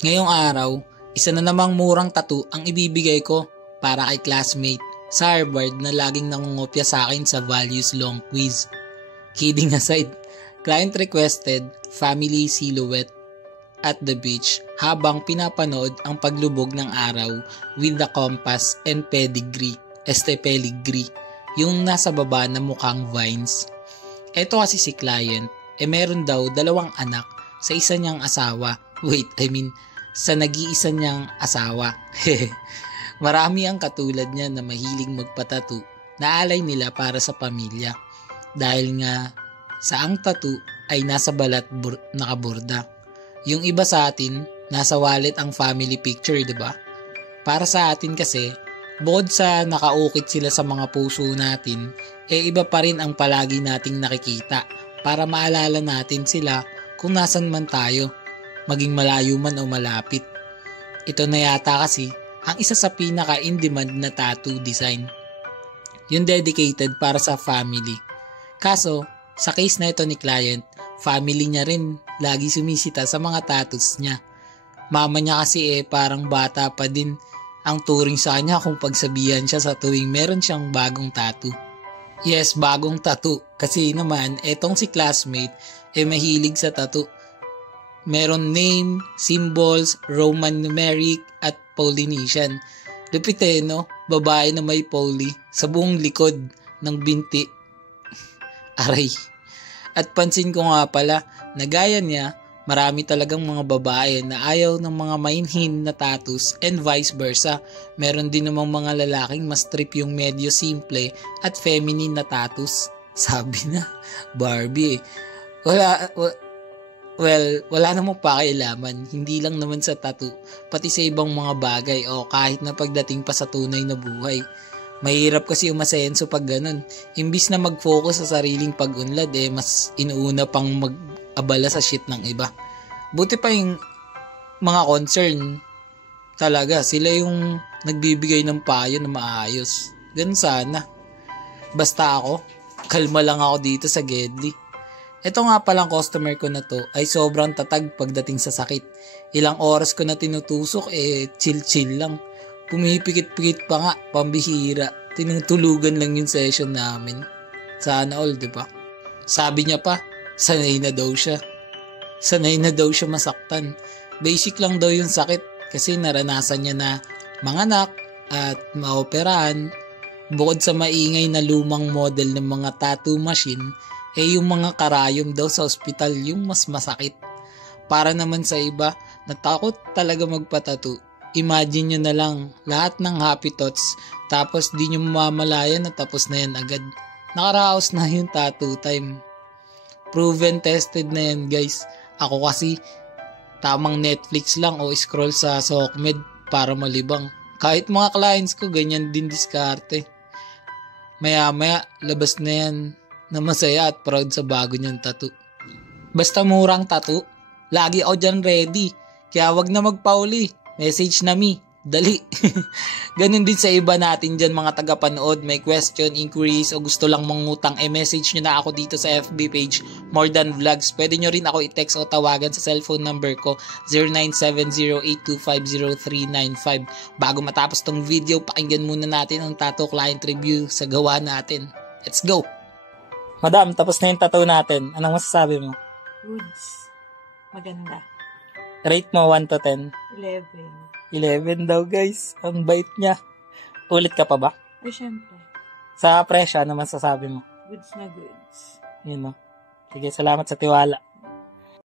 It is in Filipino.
Ngayong araw, isa na namang murang tattoo ang ibibigay ko para kay classmate sa Harvard na laging nangungopya sa akin sa values long quiz. Kidding aside, client requested family silhouette at the beach habang pinapanood ang paglubog ng araw with the compass and pedigree, yung nasa baba na mukhang vines. Eto kasi si client, meron daw 2 anak sa isa niyang asawa. Sa nag-iisa niyang asawa. Marami ang katulad niya na mahilig magpatattoo na alay nila para sa pamilya. Dahil nga sa ang tattoo ay nasa balat nakaborda. Yung iba sa atin, nasa wallet ang family picture, diba? Para sa atin kasi, bukod sa nakaukit sila sa mga puso natin, iba pa rin ang palagi nating nakikita para maalala natin sila kung nasan man tayo, maging malayo man o malapit. Ito na yata kasi ang isa sa pinaka-in-demand na tattoo design. Yung dedicated para sa family. Kaso, sa case na ito ni client, family niya rin lagi sumisita sa mga tattoos niya. Mama niya kasi parang bata pa din ang turing sa kanya kung pagsabihan siya sa tuwing meron siyang bagong tattoo. Yes, bagong tattoo. Kasi naman, etong si classmate mahilig sa tattoo. Meron name, symbols, Roman numeric at Polynesian. Lupit no? Babae na may poly sa buong likod ng binti. Aray. At pansin ko nga pala na gaya niya, marami talagang mga babae na ayaw ng mga mainhin na tattoos and vice versa. Meron din namang mga lalaking mas trip yung medyo simple at feminine na tattoos. Sabi na, Barbie wala namang pakialaman. Hindi lang naman sa tattoo, pati sa ibang mga bagay o kahit na pagdating pa sa tunay na buhay. Mahirap kasi umasenso pag ganun. Imbis na mag-focus sa sariling pag-unlad, mas inuuna pang mag-abala sa shit ng iba. Buti pa yung mga concern talaga. Sila yung nagbibigay ng payo na maayos. Ganun sana. Basta ako, kalma lang ako dito sa Gedli. Ito nga palang customer ko na to ay sobrang tatag pagdating sa sakit. Ilang oras ko na tinutusok, chill-chill lang. Pumipikit-pikit pa nga, pambihira. Tinutulugan lang yung session namin. Sana all, diba? Sabi niya pa, sanay na daw siya. Sanay na daw siya masaktan. Basic lang daw yung sakit kasi naranasan niya na manganak at maoperahan. Bukod sa maingay na lumang model ng mga tattoo machine, yung mga karayom daw sa ospital yung mas masakit. Para naman sa iba, natakot talaga magpatattoo. Imagine nyo na lang, lahat ng happy thoughts, tapos di nyo mamamalayan na tapos na yan agad. Nakaraos na yung tattoo time. Proven tested na yan guys. Ako kasi, tamang Netflix lang o scroll sa SOCMED para malibang. Kahit mga clients ko, ganyan din diskarte. Maya-maya, labas na yan na masaya at proud sa bago niyang tattoo. Basta murang tattoo, lagi ako dyan ready. Kaya wag na magpauli. Message na me. Dali. Ganun din sa iba natin dyan mga tagapanood. May question, inquiries o gusto lang mangutang, message nyo na ako dito sa FB page More Than Vlogs. Pwede nyo rin ako i-text o tawagan sa cellphone number ko 0970-8250-395. Bago matapos tong video, pakinggan muna natin ang tattoo client review sa gawa natin. Let's go! Madam, tapos na yung tattoo natin. Anong masasabi mo? Goods. Maganda. Rate mo 1 to 10. 11. 11 daw guys. Ang bait niya. Ulit ka pa ba? Ay, syempre. Sa presyo, ano masasabi mo? Goods na goods. Yun no. Sige, salamat sa tiwala.